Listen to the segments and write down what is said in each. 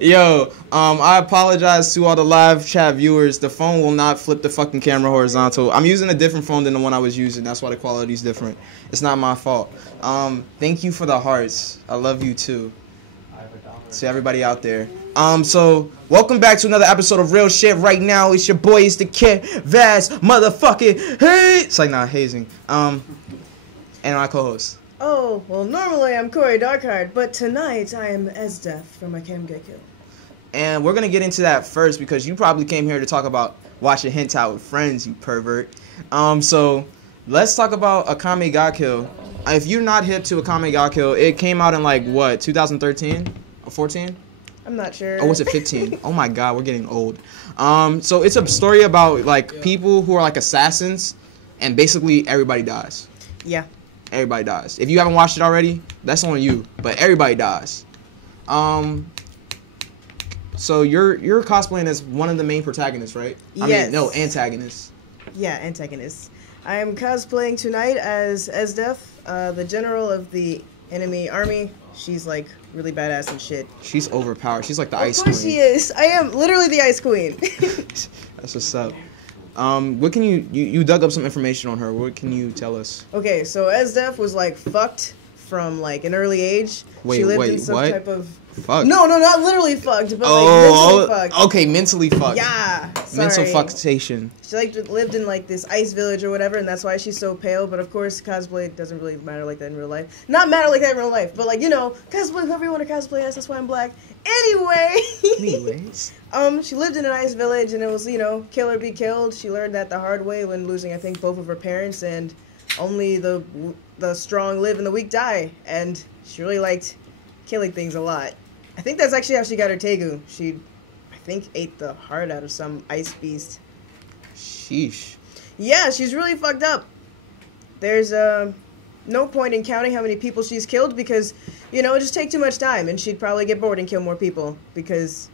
Yo, I apologize to all the live chat viewers. The phone will not flip the fucking camera horizontal. I'm using a different phone than the one I was using. That's why the quality's different. It's not my fault. Thank you for the hearts. I love you too. To everybody out there. So welcome back to another episode of Real Shit. Right now, it's your boy, it's the kid, Vaz, motherfucking hey. It's like not hazing. And my co-host. Oh, well, normally I'm Corey Darkheart, but tonight I am Esdeath from Akame Ga Kill. And we're gonna get into that first because you probably came here to talk about watching hentai with friends, you pervert. So let's talk about Akame Ga Kill. If you're not hip to Akame Ga Kill, it came out in like what, 2013 or 14? I'm not sure. Or was it 15? Oh my god, we're getting old. So it's a story about like people who are like assassins, and basically everybody dies. Yeah. Everybody dies. If you haven't watched it already, that's on you. But everybody dies. So you're cosplaying as one of the main protagonists, right? Yes. No, antagonists. Yeah, antagonists. I am cosplaying tonight as Esdeath, the general of the enemy army. She's like really badass and shit. She's overpowered. She's like the Ice Queen. Of course she is. I am literally the Ice Queen. That's what's up. What can you dug up some information on her? What can you tell us? Okay, so Esdeath was like fucked from like an early age. She lived in some type of fuck. No, not literally fucked, but like mentally fucked. Okay, mentally fucked. Yeah, sorry. Mental fucktation. She like lived in like this ice village or whatever, and that's why she's so pale. But of course, cosplay doesn't really matter like that in real life. Not matter like that in real life, but like cosplay whoever you want to cosplay as. That's why I'm black. Anyways, she lived in an ice village, and it was kill or be killed. She learned that the hard way when losing, I think, both of her parents, and only the strong live and the weak die. And she really liked killing things a lot. I think that's actually how she got her tegu. She, I think, ate the heart out of some ice beast. Sheesh. Yeah, she's really fucked up. There's no point in counting how many people she's killed because, it just take too much time, and she'd probably get bored and kill more people because,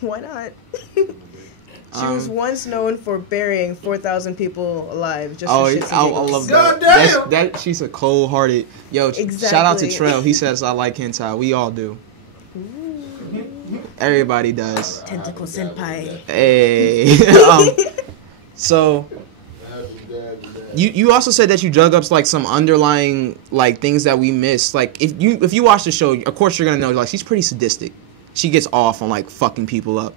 why not? She was once known for burying 4,000 people alive. Just for shits and I giggles. love that. God damn! That she's a cold-hearted. Yo, Exactly. Shout out to Trell. He says I like hentai. We all do. Everybody does. Tentacle senpai. Hey. So you also said that you dug up like some underlying like things that we missed. Like if you watch the show, of course you're gonna know like she's pretty sadistic. She gets off on like fucking people up.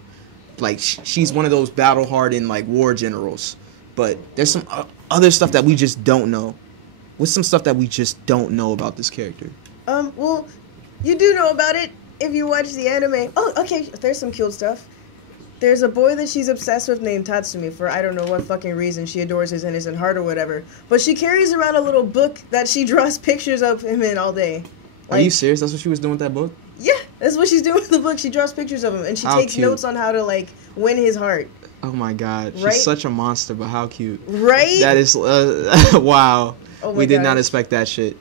Like she's one of those battle hardened like war generals. But there's some other stuff that we just don't know. What's some stuff that we just don't know about this character? Well, you do know about it if you watch the anime. Oh, okay, there's some cool stuff. There's a boy that she's obsessed with named Tatsumi for I don't know what fucking reason. She adores his innocent heart or whatever. But she carries around a little book that she draws pictures of him in all day. Are you serious? That's what she was doing with that book? Yeah, that's what she's doing with the book. She draws pictures of him, and she takes notes on how to, like, win his heart. Oh my god. She's Right? such a monster, but how cute. Right? That is, wow. Oh my we did gosh. not expect that shit.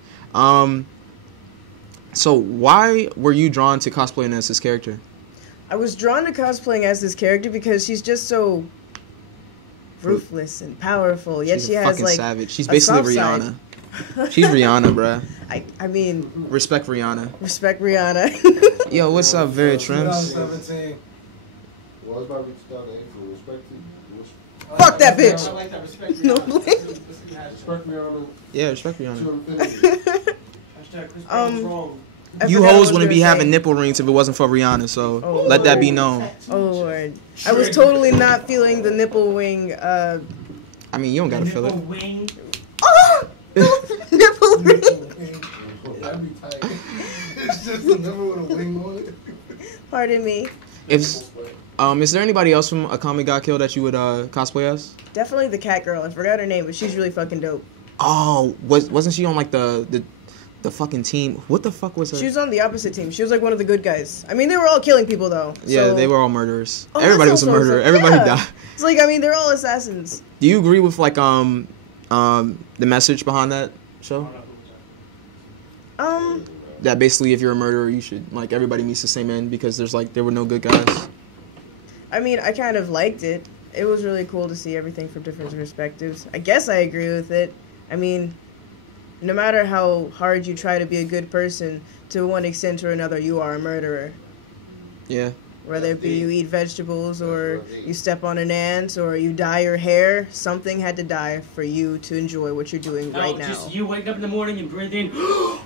So why were you drawn to cosplaying as this character? I was drawn to cosplaying as this character because she's just so ruthless and powerful. Yet She's she a has, fucking like, savage. She's a basically soft Rihanna. side. She's Rihanna, bruh. I mean, Respect Rihanna. respect Rihanna. Yo, what's up, Very Trims? 2017. Well, it's probably 2008 for respect to. Fuck that bitch. I like that respect. No Respect me on Yeah, respect Rihanna. the. Hashtag Chris Brown's wrong. I You forgot what I hoes was wouldn't be gonna having say. nipple rings if it wasn't for Rihanna, so Oh, let that be Lord. known. Oh Lord, I was totally not feeling the nipple wing. I mean, you don't gotta feel it. Wing. Oh, nipple ring. That'd be tight. It's just a number with a wing on it. Pardon me. Is there anybody else from Akame Ga Kill that you would cosplay as? Definitely the cat girl. I forgot her name, but she's really fucking dope. Oh, wasn't she on like the fucking team? What the fuck was her? She was on the opposite team. She was like one of the good guys. I mean, they were all killing people though. Yeah, so- they were all murderers. Oh, Everybody was that's a also murderer. so- Everybody yeah. died. It's like, I mean, they're all assassins. Do you agree with like the message behind that show? That basically, if you're a murderer, you should like everybody meets the same end because there were no good guys. I mean, I kind of liked it. It was really cool to see everything from different perspectives. I guess I agree with it. I mean, no matter how hard you try to be a good person, to one extent or another, you are a murderer. Yeah. Whether it be you eat vegetables or you step on an ant or you dye your hair, something had to die for you to enjoy what you're doing right now. Just you wake up in the morning and breathe in.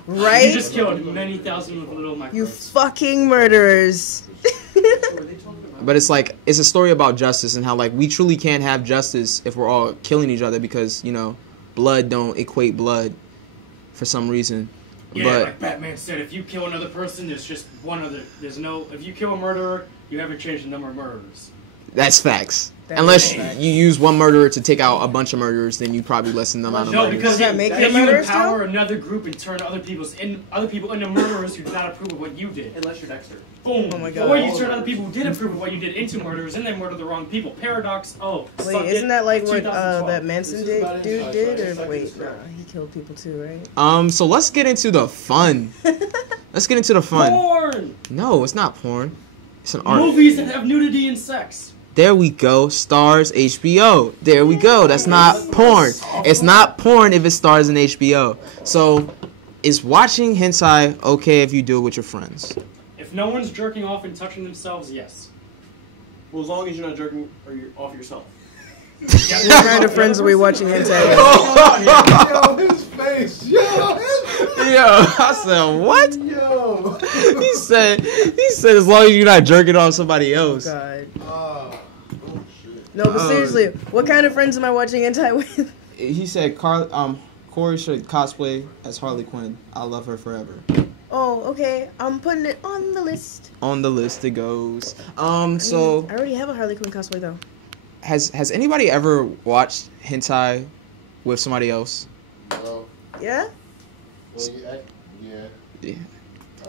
Right? You just killed many thousands of little microbes. You fucking murderers. But it's like, it's a story about justice and how, like, we truly can't have justice if we're all killing each other because, you know, blood don't equate blood for some reason. Yeah, but like Batman said, if you kill another person, there's just one other. There's no. If you kill a murderer, you haven't changed the number of murderers. that's facts. That Unless is facts. you use one murderer to take out a bunch of murderers, then you probably lessen the amount of No, murders. because Does that make if them you murderers empower too? another group and turn other people into murderers who do not approve of what you did. Unless you're Dexter. Boom. Oh my God. Or you turn other people who did approve of what you did into murderers and they murder the wrong people. Paradox. Oh. Wait, suck isn't it. that like what 2012. that Manson This is about dude Hentai, did? so Or it's wait, like no, he killed people too, right? So let's get into the fun. Let's get into the fun. Porn. No, it's not porn. It's an art. Movies that have nudity and sex. There we go. Stars HBO. There we go. That's not porn. It's not porn if it stars in HBO. So, is watching hentai okay if you do it with your friends? If no one's jerking off and touching themselves, yes. Well, as long as you're not jerking or you're off yourself. What kind of friends are we watching hentai with? Yo, his face. Yo, Yo, I said what? Yo. He said as long as you're not jerking off somebody else. God. Oh, No, but seriously, what kind of friends am I watching hentai with? He said Corey should cosplay as Harley Quinn. I love her forever. Oh, okay. I'm putting it on the list. On the list it goes. So I already have a Harley Quinn cosplay though. has anybody ever watched hentai with somebody else? Oh, Yeah? well, yeah. Yeah.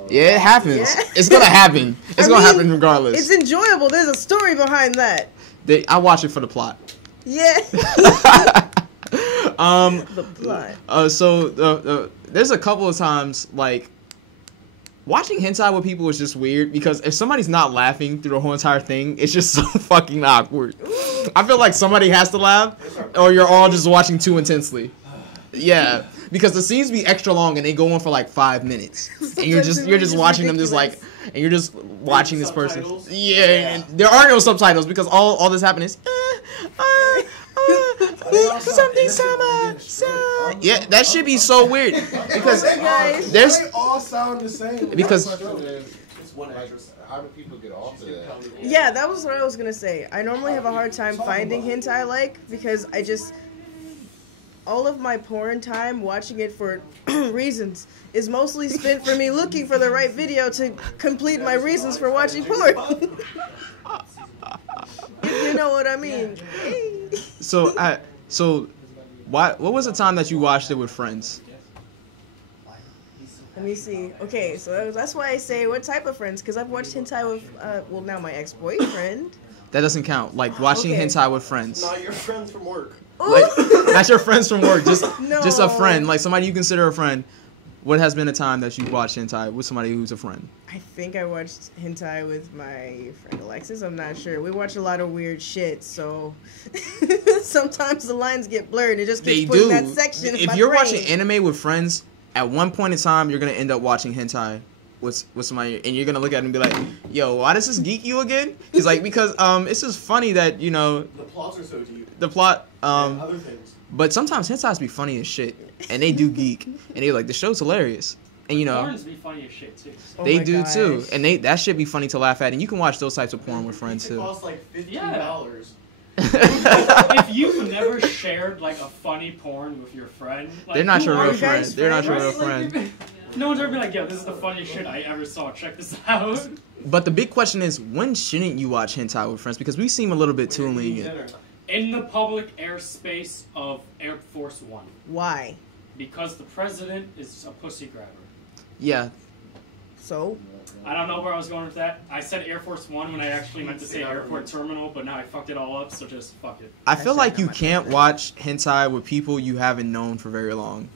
Yeah, it happens. Yeah. It's gonna happen. It's I gonna mean, happen regardless. It's enjoyable. There's a story behind that. I watch it for the plot. Yeah. Um. The plot. So there's a couple of times like watching hentai with people is just weird because if somebody's not laughing through the whole entire thing, it's just so fucking awkward. I feel like somebody has to laugh, or you're all just watching too intensely. Yeah, because the scenes be extra long and they go on for like 5 minutes, and you're just watching them just like, and you're just watching this person. Subtitles? Yeah, and there are no subtitles because all this happened is something summer. Yeah, that should be so weird because Guys. there's They all sound the same. Because- It's one actress. How do people get off of that? Yeah, that was what I was gonna say. I normally have a hard time finding hentai I like because I just all of my porn time watching it for reasons is mostly spent for me looking for the right video to complete my reasons for watching porn. If you know what I mean. What was the time that you watched it with friends? Let me see. Okay, so that's why I say what type of friends, because I've watched hentai with, now my ex-boyfriend. That doesn't count. Like watching Okay. hentai with friends. Not your friends from work. Like not your friends from work. Just a No. friend, like somebody you consider a friend. What has been a time that you've watched hentai with somebody who's a friend? I think I watched hentai with my friend Alexis. I'm not sure. We watch a lot of weird shit, so sometimes the lines get blurred. It just They keeps putting do. that section in If my you're brain. watching anime with friends, at one point in time, you're gonna end up watching hentai with somebody, and you're gonna look at him and be like, "Yo, why does this geek you again?" He's like, "Because it's just funny that you know The plots are so deep. the plot." And other things. But sometimes hentais be funny as shit, and they do geek, and they're like, "The show's hilarious," and you know. Porns be funny as shit too. Oh They my do gosh. too, and that should be funny to laugh at, and you can watch those types of porn with friends It too. costs like $15. If you've never shared like a funny porn with your friend, like, They're not who your are real you friend. guys, They're not your right? real Like, friend. no one's ever been like, yo, this is the funniest shit I ever saw. Check this out. But the big question is, when shouldn't you watch hentai with friends? Because we seem a little bit too lenient. In the public airspace of Air Force One. Why? Because the president is a pussy grabber. Yeah, So? I don't know where I was going with that. I said Air Force One when I actually meant to say airport terminal, but now I fucked it all up, so just fuck it. I feel like you can't watch hentai with people you haven't known for very long.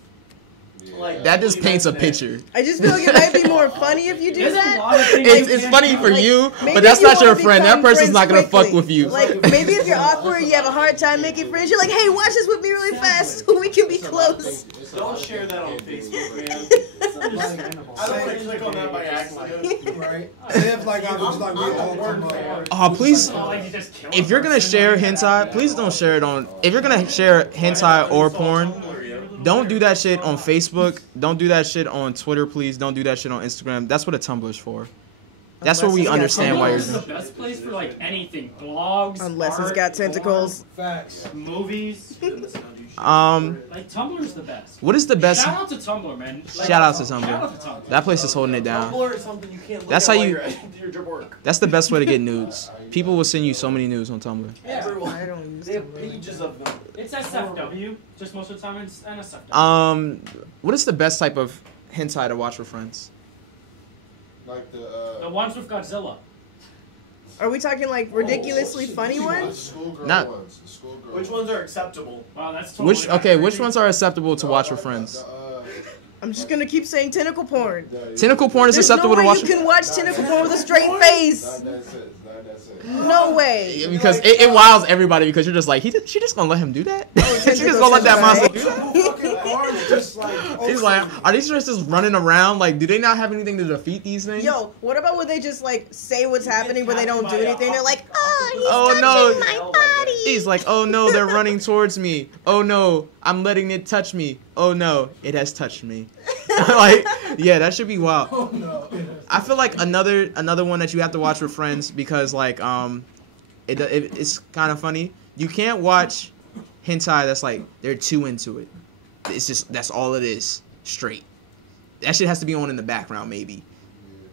Like, That just paints a picture. I just feel like it might be more funny if you do There's a that. lot of things. It's funny for you, Maybe but that's if you not your wanna friend. That become person's not gonna friends fuck quickly. with you. Like, maybe if you're awkward, you have a hard time making friends, you're like, hey, watch this with me really fast so we can be close. Don't share that on Facebook, man. It's understandable. I don't want to click on that by accident. Right? Say if like I was like we all come up. Oh, please. Not like you just kill a If you're gonna person, share like, hentai, please don't share it on. If you're gonna share hentai or porn, don't do that shit on Facebook. Don't do that shit on Twitter, please. Don't do that shit on Instagram. That's what a Tumblr's for. That's where we Unless it's got understand why you're Tumblr is doing. the best place for like anything. Blogs, Unless it's art, got tentacles. Facts. porn, movies. Like Tumblr's the best. What is the best? Shout out to Tumblr, man. Like, Shout out to Shout Tumblr. out to Tumblr. That place is holding it down. Tumblr is something you can't look That's at how while you- you're at your work. That's the best way to get nudes. People will send you so many nudes on Tumblr. Everyone. I don't use They have Tumblr. pages of them. It's SFW. Just most of the time it's NSFW. What is the best type of hentai to watch with friends? Like The ones with Godzilla. Are we talking like ridiculously funny ones? Schoolgirl Not- ones. The schoolgirl Which ones are acceptable? Wow, that's totally Which ones are acceptable to watch with friends? I'm just gonna keep saying tentacle porn. Tentacle porn is There's no acceptable to way watch. you can watch tentacle porn with a straight face. No way. Because it wows everybody because you're just like, she just gonna let him do that? She just gonna let that monster do that? Just like He's like, are these just running around? Like, do they not have anything to defeat these things? Yo, what about when they just like say what's happening but they don't do anything? They're like, oh, he's Oh, no. touching my body. He's like, oh no, they're running towards me. Oh no, I'm letting it touch me. Oh no, it has touched me. Like, yeah, that should be wild. oh no. I feel like another one that you have to watch with friends because like it's kind of funny. You can't watch hentai that's like they're too into it. It's just that's all it is, straight. That shit has to be on in the background maybe.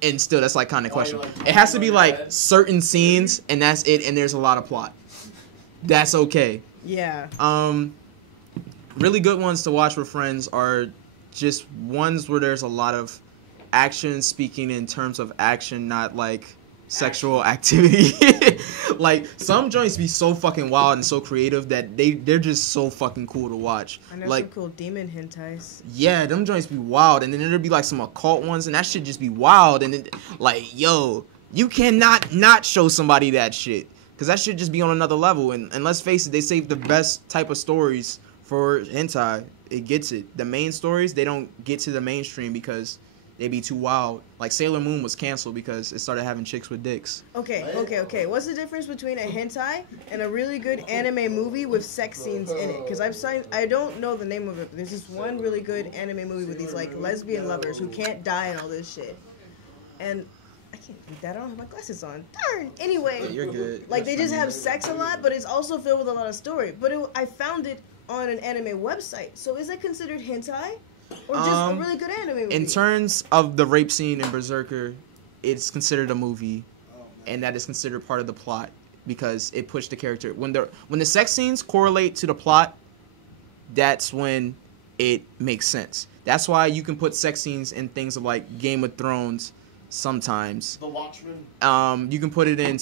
And still that's like kind of questionable. It has to be like certain scenes and that's it and there's a lot of plot. That's okay. Yeah. Really good ones to watch with friends are just ones where there's a lot of action, speaking in terms of action, not like sexual activity. Like some joints be so fucking wild and so creative that they're just so fucking cool to watch. I know Like some cool demon hentais. yeah, them joints be wild, and then there'll be like some occult ones, and that shit just be wild. And it, like, yo, you cannot not show somebody that shit, cause that shit just be on another level. And let's face it, they save the best type of stories for hentai. It gets it. The main stories, they don't get to the mainstream because they be too wild. Like Sailor Moon was canceled because it started having chicks with dicks. Okay. What's the difference between a hentai and a really good anime movie with sex scenes in it? Because I don't know the name of it, but there's this one really good anime movie with these like lesbian lovers who can't die and all this shit. And I can't read that. I don't have my glasses on. Darn. Anyway, Yeah, you're good. like they just have sex a lot, but it's also filled with a lot of story. But I found it on an anime website. So is that considered hentai? Or just a really good anime movie? In terms of the rape scene in Berserker, it's considered a movie, and that is considered part of the plot because it pushed the character. When the sex scenes correlate to the plot, that's when it makes sense. That's why you can put sex scenes in things of like Game of Thrones sometimes. The Watchmen. You can put it in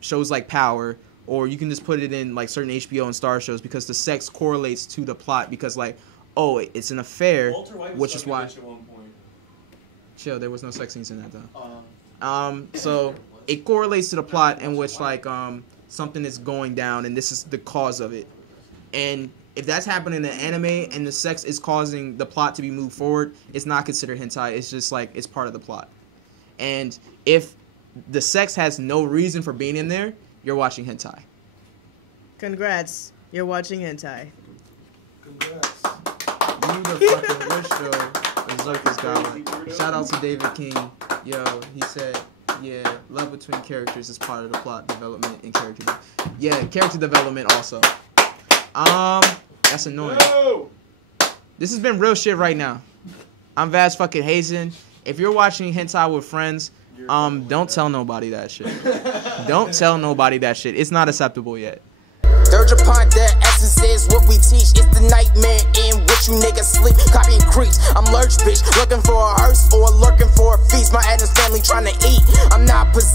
shows like Power, or you can just put it in like certain HBO and Star shows because the sex correlates to the plot because like, oh, it's an affair, Walter White was which is sucking why. bitch at one point. Chill, there was no sex scenes in that though. So it correlates to the plot in which like something is going down and this is the cause of it. And if that's happening in an anime and the sex is causing the plot to be moved forward, it's not considered hentai. It's just like it's part of the plot. And if the sex has no reason for being in there, you're watching hentai. Congrats. You're watching hentai. Congrats. You the fucking wish show. Berserker's Godlike. Shout out to David King. Yo, he said, yeah, love between characters is part of the plot development and character development also. That's annoying. No! This has been real shit right now. I'm Vaz fucking Hazen. If you're watching hentai with friends, don't tell nobody that shit. Don't tell nobody that shit. It's not acceptable yet. Urge upon their essence is what we teach. It's the nightmare in which you niggas sleep. Copying creeps. I'm lurch, bitch. Looking for a hearse or lurking for a feast. My Adam's family trying to eat. I'm not possessed.